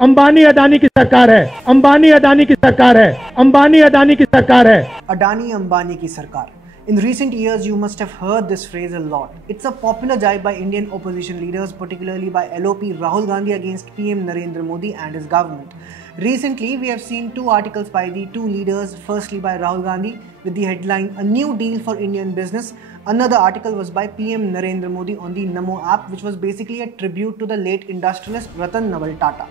अंबानी अडानी की सरकार है, अंबानी अडानी की सरकार है, अंबानी अडानी की सरकार है। Adani Ambani ki sarkar. In recent years, you must have heard this phrase a lot. It's a popular jibe by Indian opposition leaders, particularly by LOP Rahul Gandhi against PM Narendra Modi and his government. Recently, we have seen two articles by the two leaders. Firstly, by Rahul Gandhi with the headline "A New Deal for Indian Business." Another article was by PM Narendra Modi on the Namo app, which was basically a tribute to the late industrialist Ratan Naval Tata.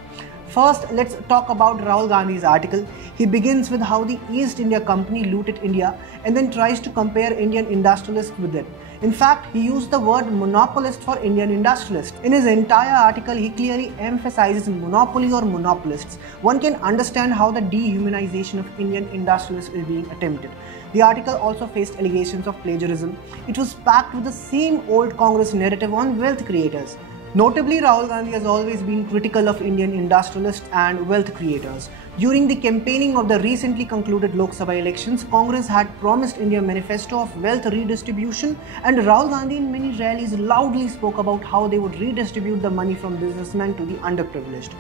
First, let's talk about Rahul Gandhi's article. He begins with how the East India Company looted India and then tries to compare Indian industrialists with it. In fact, he used the word monopolist for Indian industrialists. In his entire article, he clearly emphasizes monopoly or monopolists. One can understand how the dehumanization of Indian industrialists is being attempted. The article also faced allegations of plagiarism. It was packed with the same old Congress narrative on wealth creators. Notably, Rahul Gandhi has always been critical of Indian industrialists and wealth creators. During the campaigning of the recently concluded Lok Sabha elections, Congress had promised India a manifesto of wealth redistribution, and Rahul Gandhi in many rallies loudly spoke about how they would redistribute the money from businessmen to the underprivileged.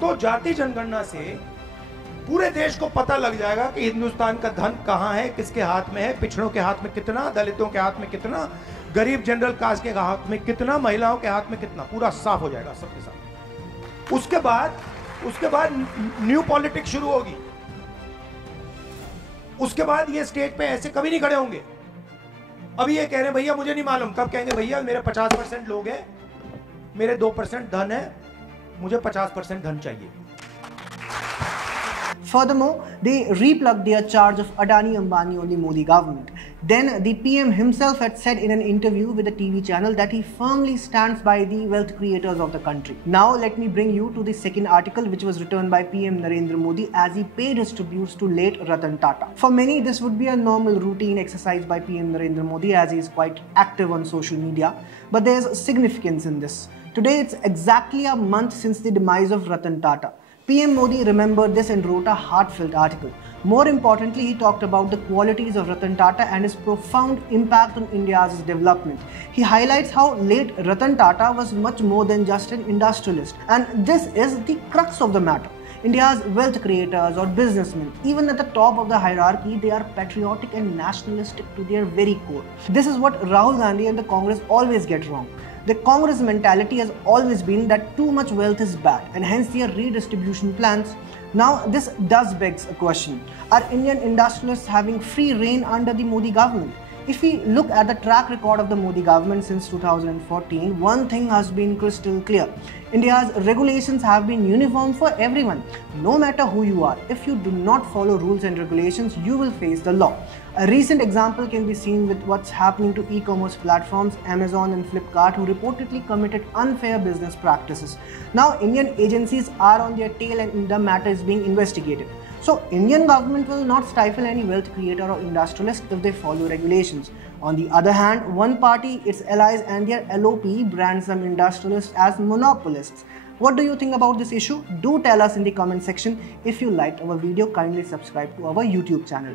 तो जाति जनगणना से पूरे देश को पता लग जाएगा कि हिंदुस्तान का धन कहाँ है, किसके हाथ में है, पिछड़ों के हाथ में कितना, दलितों के हाथ में कितना, गरीब जनरल कास्ट के हाथ में कितना, महिलाओं के हाथ में कितना, पूरा साफ हो जाएगा सबके साथ। उसके बाद न्यू पॉलिटिक्स शुरू होगी। उसके बाद ये स्टेज पे ऐसे कभी नहीं खड़े होंगे। अभी ये कह रहे हैं भैया मुझे नहीं मालूम, कब कहेंगे भैया मेरे 50% लोग हैं, मेरे 2% धन है, मुझे 50% धन चाहिए। Furthermore, they replugged their charge of Adani Ambani on the Modi government. Then the PM himself had said in an interview with a TV channel that he firmly stands by the wealth creators of the country. Now let me bring you to the second article, which was written by PM Narendra Modi as he paid his tributes to late Ratan Tata. For many, this would be a normal routine exercise by PM Narendra Modi as he is quite active on social media. But there's significance in this. Today it's exactly a month since the demise of Ratan Tata. PM Modi remembered this and wrote a heartfelt article. More importantly, he talked about the qualities of Ratan Tata and his profound impact on India's development. He highlights how late Ratan Tata was much more than just an industrialist. And this is the crux of the matter. India's wealth creators or businessmen, even at the top of the hierarchy, they are patriotic and nationalistic to their very core. This is what Rahul Gandhi and the Congress always get wrong. The Congress mentality has always been that too much wealth is bad and hence their redistribution plans. Now this does beg a question. Are Indian industrialists having free rein under the Modi government? If we look at the track record of the Modi government since 2014, one thing has been crystal clear. India's regulations have been uniform for everyone, no matter who you are. If you do not follow rules and regulations, you will face the law. A recent example can be seen with what's happening to e-commerce platforms Amazon and Flipkart, who reportedly committed unfair business practices. Now Indian agencies are on their tail and the matter is being investigated. So Indian government will not stifle any wealth creator or industrialist if they follow regulations. On the other hand, one party, its allies and their LOP brands some industrialists as monopolists. What do you think about this issue? Do tell us in the comment section. If you liked our video, kindly subscribe to our YouTube channel.